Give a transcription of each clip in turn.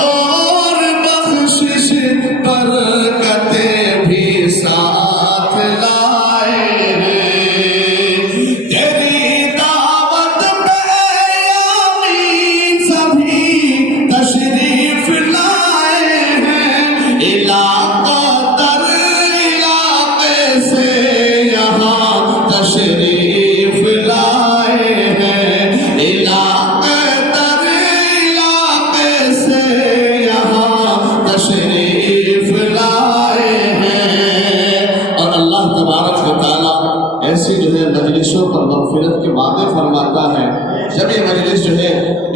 اور بخشش برکتیں بھی ساتھ لائے ہیں، تیری دعوت پہ یامین سبھی تشریف لائے ہیں، علاقہ در علاقے سے یہاں تشریف لائے ہیں، علاقہ در علاقے سے یہاں تشریف لائے ہیں۔ اور اللہ تبارک و تعالیٰ ایسی جو ہے مجلسوں پر مغفرت کے وعدے فرماتا ہے۔ جب یہ مجلس جو ہے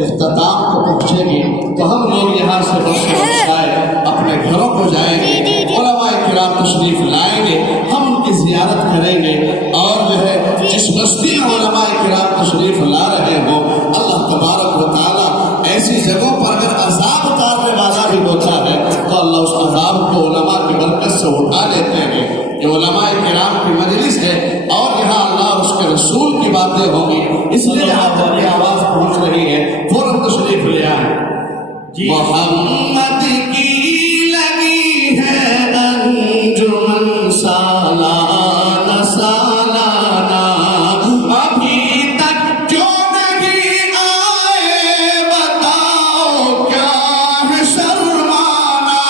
اختتام کو پہنچے گی تو ہم لوگ یہاں سے بخشائے اپنے گھروں کو جائیں گے، علماء کرام تشریف لائیں گے، ہم ان کی زیارت کریں گے، اور جو ہے جس بستی میں علماء کرام تشریف لا رہے ہوں اللہ تبارک و تعالیٰ ایسی جگہوں پر اگر عذاب اتارنے والا بھی ہوتا ہے تو اللہ اس عذاب کو علماء کی برکت سے اٹھا لیتے ہیں۔ یہ علماء کرام کی مجلس ہے اور یہاں اللہ اس کے رسول کی باتیں ہوں گی، اس لیے آپ کی آواز پہنچ رہی ہے، فوراً تشریف لے آئیں۔ محمد کی لگی ہے انجمن سالانہ سالانہ، ابھی تک جو نہیں آئے بتاؤ کیا ہے شرمانا،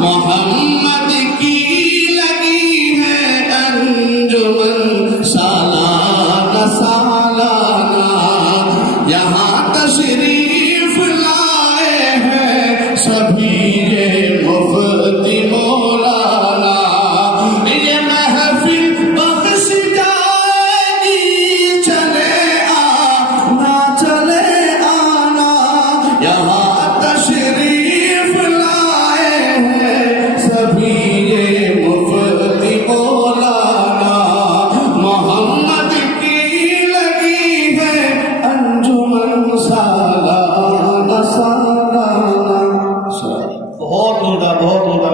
محمد کی لگی ہے انجمن سالانہ سالانہ، یہاں تشریف لائے ہیں سبھی یہ مفتی مولانا، یہ محفل بخش جائے گی چلے آنا چلے آنا، یہاں تشریف لائے ہیں سبھی یہ مفتی مولانا، محمد کی لگی ہے انجمن سالانہ سالانہ۔ بہت ہوگا